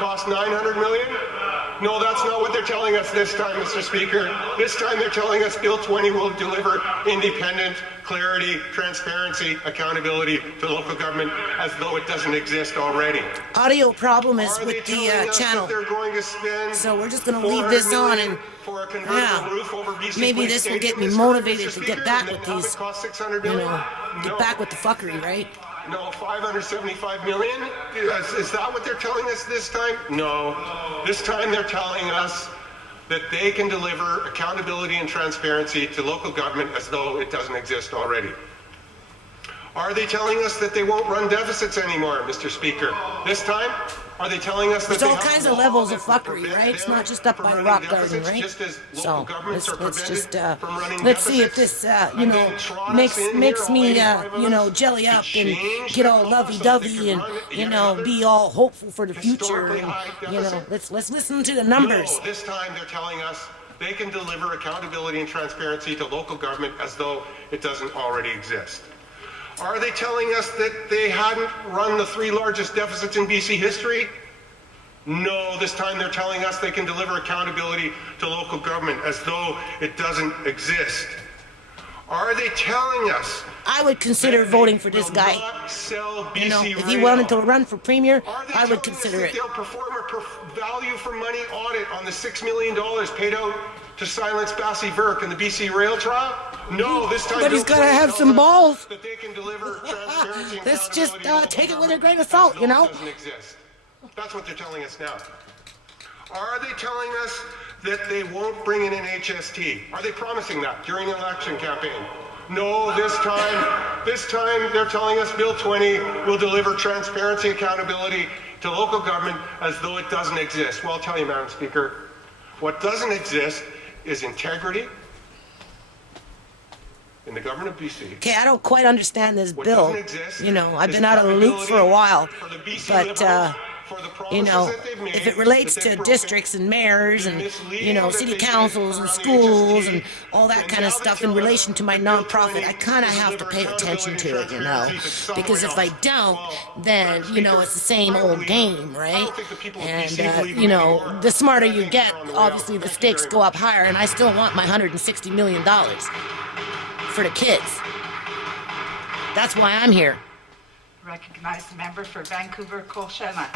cost 900 million? No, that's not what they're telling us this time, Mr. Speaker. This time they're telling us Bill 20 will deliver independent, clarity, transparency, accountability to local government as though it doesn't exist already. Audio problem is with the channel. So we're just going to leave this on and maybe this will get me motivated to get back with these, get back with the fuckery, right? No, 575 million? Is that what they're telling us this time? No. This time they're telling us that they can deliver accountability and transparency to local government as though it doesn't exist already. Are they telling us that they won't run deficits anymore, Mr. Speaker? This time? Are they telling us that there's all kinds of levels of fuckery, right? It's not just up by the rock garden, right? So let's just let's see if this makes me jelly up and get all lovey-dovey and be all hopeful for the future. And let's listen to the numbers. No, this time they're telling us they can deliver accountability and transparency to local government as though it doesn't already exist. Are they telling us that they hadn't run the 3 largest deficits in BC history? No, this time they're telling us they can deliver accountability to local government as though it doesn't exist. Are they telling us I would consider voting for this guy? If he wanted to run for premier, I would consider it. They'll perform a value for money audit on the $6 million paid out to silence Bassie Verk in the BC rail trial? No, this time. But he's got to have some balls. That they can deliver transparency and let's just take it with a grain of accountability salt, doesn't exist. That's what they're telling us now. Are they telling us that they won't bring in an HST? Are they promising that during the election campaign? No, this time they're telling us Bill 20 will deliver transparency, accountability to local government as though it doesn't exist. Well, I'll tell you, Madam Speaker, what doesn't exist is integrity in the government of BC. Okay, I don't quite understand this bill. I've been out of the loop for a while, but if it relates to districts and mayors and city councils and schools and all that kind of stuff in relation to my nonprofit, I kind of have to pay attention to it, because if I don't, then it's the same old game, right? And the smarter you get, obviously the stakes go up higher, and I still want my $160 million for the kids. That's why I'm here. Recognize the member for Vancouver, Courchella.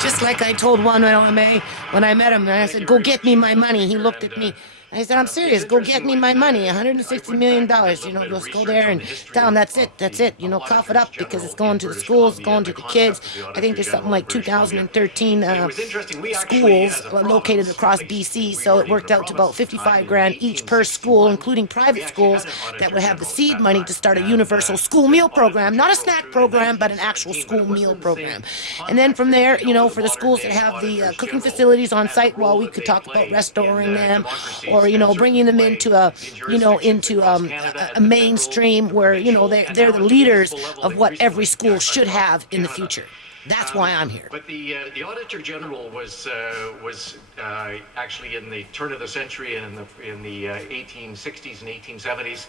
Just like I told one LMA when I met him, and I said, go get me my money. He looked at me. I said, I'm serious. Go get me my money, $160 million. Just go there and tell them that's it. Cough it up because it's going to the schools, going to the kids. I think there's something like 2013 schools located across BC, so it worked out to about $55,000 each per school, including private schools that would have the seed money to start a universal school meal program, not a snack program, but an actual school meal program. And then from there, for the schools that have the cooking facilities on site, well, we could talk about restoring them, or bringing them into a mainstream where they're the leaders of what every school should have in the future. That's why I'm here. But the Auditor General was actually in the turn of the century and in the 1860s and 1870s.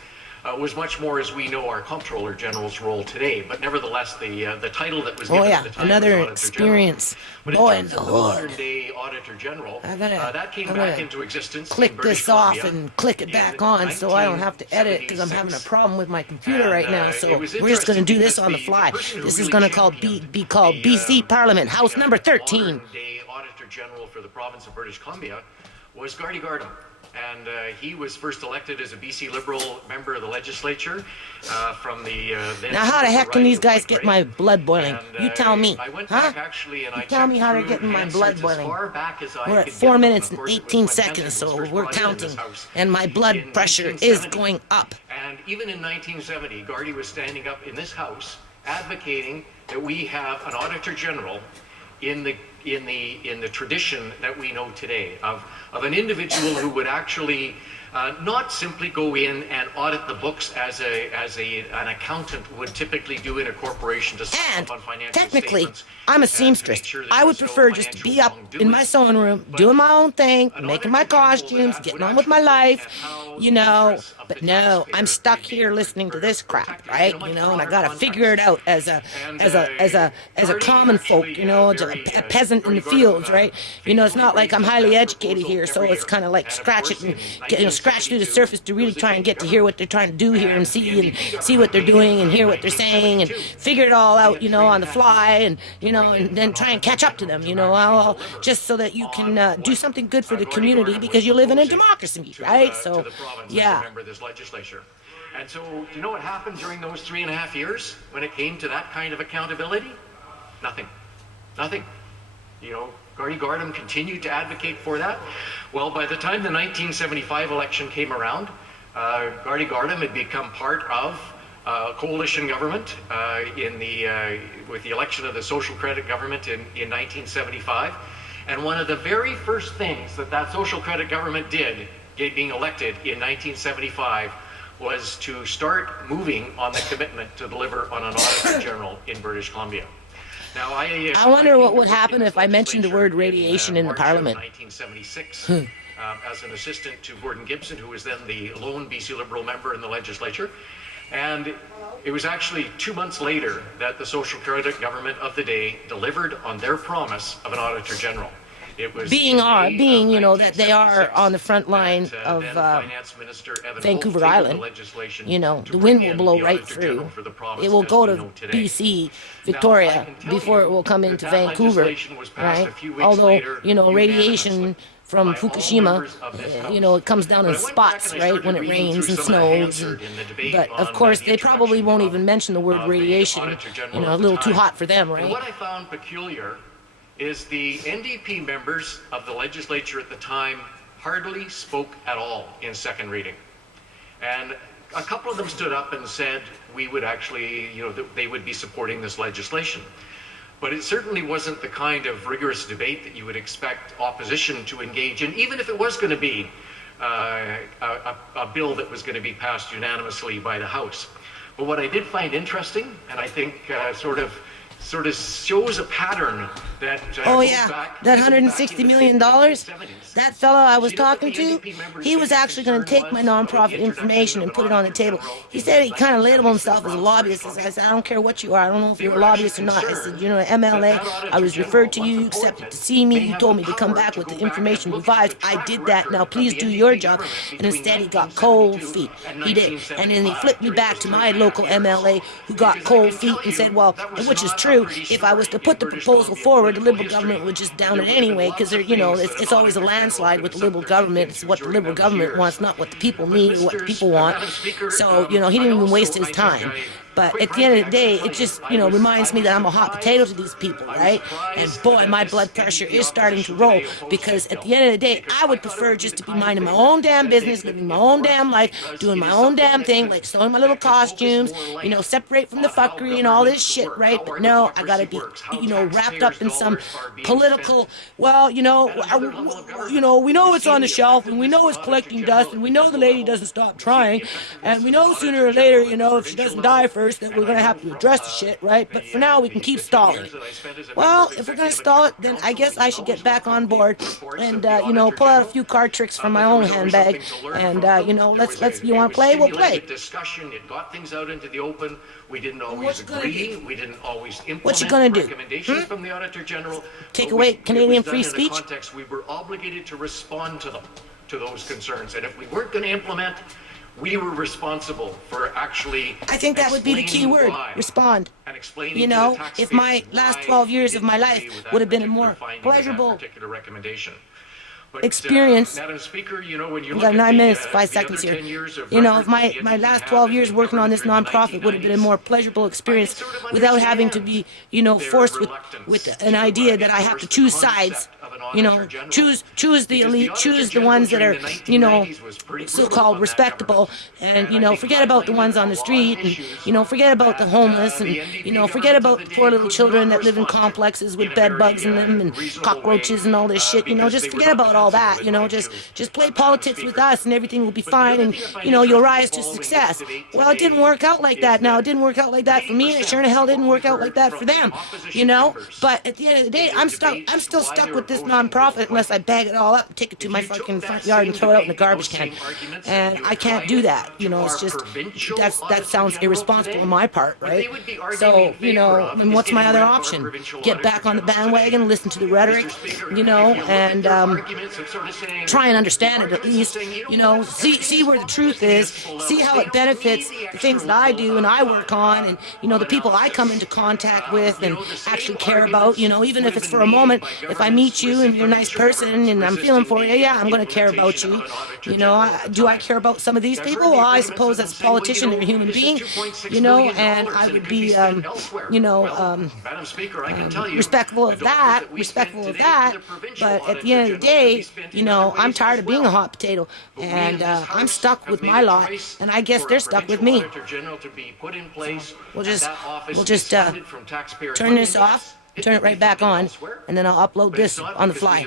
Was much more, as we know, our Comptroller General's role today. But nevertheless, the title that was given at the time another was experience. But in terms of the modern-day Auditor General, that came back into existence. Click this off and click it back on, so I don't have to edit because I'm having a problem with my computer right now. So we're just going to do this on the fly. This is going to be called BC Parliament, House number 13. Modern-day Auditor General for the province of British Columbia was Gardy Gardam. And he was first elected as a BC Liberal member of the legislature from the... now, how the heck can these guys get my blood boiling? You tell me, huh? You tell me how they're getting my blood boiling. We're at 4 minutes and 18 seconds, so we're counting, and my blood pressure is going up. And even in 1970, Gardy was standing up in this House advocating that we have an Auditor General in the in the tradition that we know today of an individual who would actually not simply go in and audit the books as an accountant would typically do in a corporation to sign And off on financial technically, statements, I'm a to seamstress. make sure that I would there's no prefer just to financial be up in my wrongdoing. sewing room, But doing my own thing, an making my auditor general costumes, would getting on with my actually look life, at how you the know. interests of But the no, taxpayer I'm stuck may be here listening to this crap, protected right? in a much You know, and I broader gotta figure it out as a Gardy common folk, actually, you know, very, a peasant in the Gardy fields, Gardner, right? You know, it's not like I'm highly that educated proposal here, so every it's year. kind of like And of scratch it course, and in scratch through the 1972, surface to it really was the try and Canadian get to hear what they're trying to do here and see what they're doing and hear what they're saying and figure it all out, you know, on the fly and, you know, and then try and catch up to them, you know, just so that you can do something good for the community because you live in a democracy, right? So, yeah. Member of this legislature. And so, do you know what happened during those 3.5 years when it came to that kind of accountability? Nothing. Nothing. You know, Gardy Gardner continued to advocate for that. Well, by the time the 1975 election came around, Gardy Gardner had become part of coalition government with the election of the social credit government in 1975. And one of the very first things that social credit government did, being elected in 1975, was to start moving on the commitment to deliver on an Auditor General in British Columbia. Now, I wonder came what to would work happen in if I mentioned the word legislature radiation in the March Parliament. Of 1976, as an assistant to Gordon Gibson, who was then the lone BC Liberal member in the legislature. And it was actually 2 months later that the social credit government of the day delivered on their promise of an Auditor General. It was Being you know, that they are on the front line of Vancouver Island, you know, the wind will blow right through. It will go to BC, Victoria, before it will come into Vancouver, right? Although, you know, radiation from Fukushima, you know, it comes down in spots, right, when it rains and snows. But, of course, they probably won't even mention the word radiation, you know, a little too hot for them, And right? what I found peculiar is the NDP members of the legislature at the time hardly spoke at all in second reading. And a couple of them stood up and said we would actually, you know, that they would be supporting this legislation. But it certainly wasn't the kind of rigorous debate that you would expect opposition to engage in, even if it was going to be a bill that was going to be passed unanimously by the House. But what I did find interesting, and I think sort of shows a pattern that Oh goes yeah, back that even back $160 into million, the 70s. that fellow I was Do you know what talking the to, NDP members' he was biggest actually going to concern take my was about nonprofit the introduction information of and an put it on the Auditor table. General He in said he kind of labeled 1976 himself as a in lobbyist. British I said, I don't care what you are. I don't know if They you're a were actually lobbyist or not. I said, concerned you're an that MLA. that I Auditor was General, referred to once you, appointed, accepted to see me. may You have told the me to come power back to with go the back and information look at revised. the I track did that. Now record please of do the your NDP job. government And between instead he got cold 1972 feet. and He did. And then he flipped me back to my local MLA who got cold feet and said, well, which is true, if I was to put the proposal forward, the Liberal government would just down it anyway, because you know, it's always a landslide with the Liberal government. It's what the Liberal government wants, not what the people need or what the people want. So, you know, he didn't even waste his time. But at the end of the day, it just, you know, reminds me that I'm a hot potato to these people, right? And boy, my blood pressure is starting to roll, because at the end of the day, I would prefer just to be minding my own damn business, living my own damn life, doing my own damn thing, like sewing my little costumes, you know, separate from the fuckery and all this shit, right? But no, I gotta be, you know, wrapped up in some political, well, you know, we know it's on the shelf, and we know it's collecting dust, and we know the lady doesn't stop trying, and we know sooner or later, you know, if she doesn't die first, that we're gonna have to address the shit, right? But for now, we can keep stalling it. Well, if we're gonna stall it, then I guess I should get back on board and, you know, pull out a few card tricks from my own handbag, and, you know, let's, you wanna play? We'll play. Discussion, it got things out into the open. We didn't always agree. We didn't always implement What you gonna do? recommendations from the Auditor General. Take but away it was Canadian done free in a speech? context we were obligated to respond to them, to those concerns. And if we weren't going to implement, we were responsible for actually I think that would be the key word, respond. And explaining You to the know, if taxpayers my last why 12 years we of my didn't life agree with that would have been a particular more finding with that pleasurable particular recommendation. But, experience. Madam Speaker, you know, when you We look got 9 at minutes, the, 5 the seconds other here. 10 years of You know, if record that my the last NDP 12 had years as working on this government during the nonprofit would have been a more pleasurable experience sort of without having to understand be, you know, their forced reluctance with an idea that I have to endorse the choose concept sides. of an You know, choose the elite, choose the ones that are, you know, so-called respectable, and, you know, forget about the ones on the street, and, you know, forget about the homeless, and, you know, forget about the poor little children that live in complexes with bed bugs in them and cockroaches and all this shit. You know, just forget about all that. You know, just play politics with us and everything will be fine, and, you know, you'll rise to success. Well, it didn't work out like that. Now, it didn't work out like that for me, and it sure in hell didn't work out like that for them. You know, but at the end of the day, I'm still stuck with this nonprofit unless I bag it all up and take it to my fucking front yard and throw it out in the garbage can. And I can't do that. You know, it's just that sounds irresponsible on my part, right? So, you know, and what's my other option? Get back on the bandwagon, listen to the rhetoric, you know, and try and understand it at least. You know, see where the truth is, see how it benefits the things that I do and I work on, and, you know, the people I come into contact with and actually care about. You know, even if it's for a moment, if I meet you and you're a nice person and I'm feeling for you, yeah, I'm going to care about you. You know, do I care about some of these people? Well, I suppose as a politician, they're a human being, you know, and I would be, you know, respectful of that, but at the end of the day, you know, I'm tired of being a hot potato, and I'm stuck with my lot, and I guess they're stuck with me. We'll just turn this off, turn it right back on, and then I'll upload this on the fly.